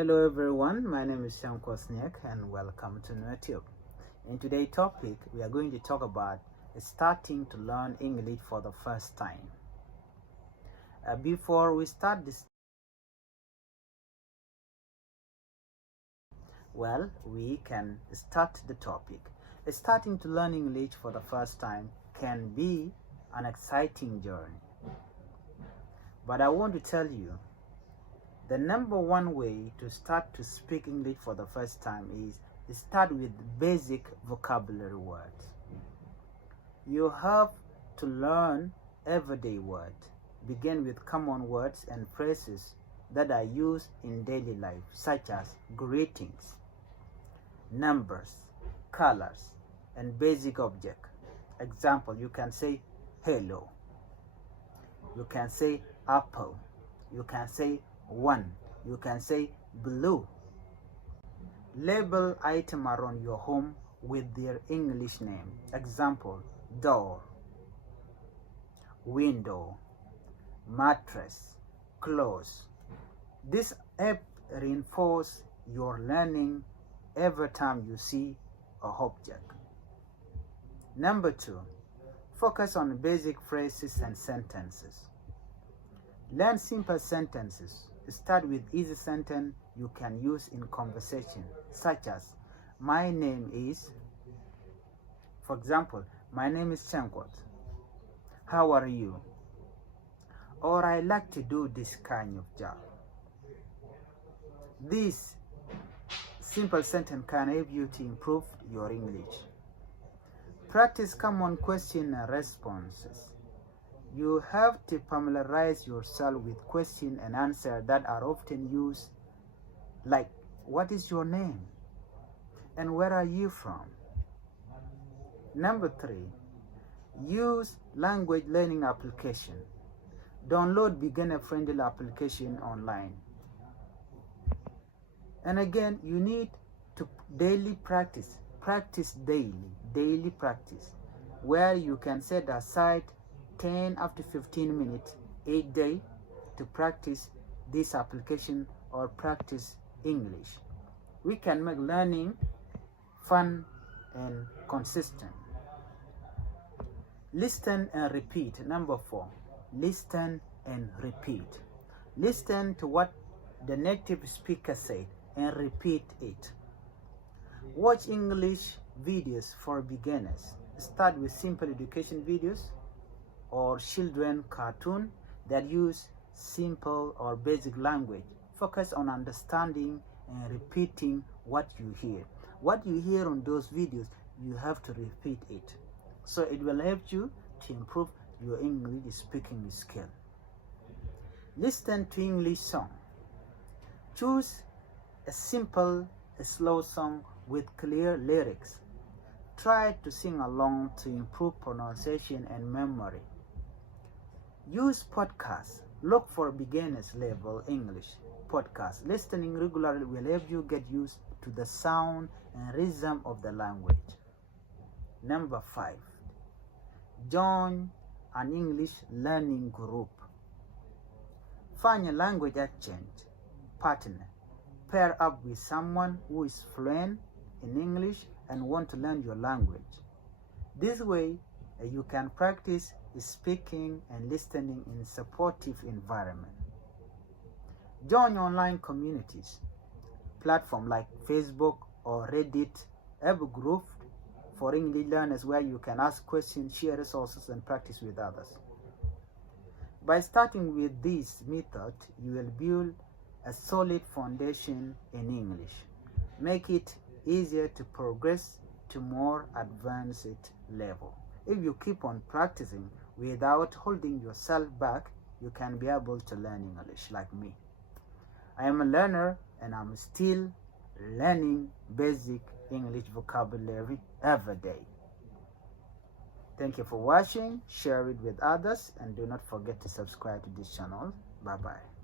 Hello everyone, my name is Sam Kosniak and welcome to NerdTube. In today's topic, we are going to talk about starting to learn English for the first time. Before we start this, we can start the topic. Starting to learn English for the first time can be an exciting journey. But I want to tell you, the number one way to start to speak English for the first time is start with basic vocabulary words. You have to learn everyday words. Begin with common words and phrases that are used in daily life, such as greetings, numbers, colors, and basic objects. Example, you can say hello. You can say apple. You can say one. You can say blue. Label item around your home with their English name. Example, door, window, mattress, clothes. This help reinforce your learning every time you see a object. Number 2, focus on basic phrases and sentences. Learn simple sentences. Start with easy sentence you can use in conversation, such as, my name is, for example, my name is Chankot. How are you? Or I like to do this kind of job. This simple sentence can help you to improve your English. Practice common question and responses. You have to familiarize yourself with question and answer that are often used, like, what is your name? And where are you from? Number 3, use language learning application. Download beginner-friendly application online. And again, you need to daily practice daily practice, where you can set aside 10 up to 15 minutes each day to practice this application or practice English. We can make learning fun and consistent. Listen and repeat. Number 4, listen and repeat. Listen to what the native speaker said and repeat it. Watch English videos for beginners. Start with simple education videos or children cartoon that use simple or basic language. Focus on understanding and repeating what you hear. What you hear on those videos, you have to repeat it. So it will help you to improve your English speaking skill. Listen to English song. Choose a simple, slow song with clear lyrics. Try to sing along to improve pronunciation and memory. Use podcasts. Look for beginners level English podcasts. Listening regularly will help you get used to the sound and rhythm of the language. Number 5, join an English learning group. Find a language exchange partner. Pair up with someone who is fluent in English and want to learn your language. This way, you can practice speaking and listening in a supportive environment. Join online communities. Platforms like Facebook or Reddit have a group for English learners where you can ask questions, share resources, and practice with others. By starting with this method, you will build a solid foundation in English. Make it easier to progress to more advanced level. If you keep on practicing without holding yourself back, you can be able to learn English like me. I am a learner and I'm still learning basic English vocabulary every day. Thank you for watching. Share it with others and do not forget to subscribe to this channel. Bye bye.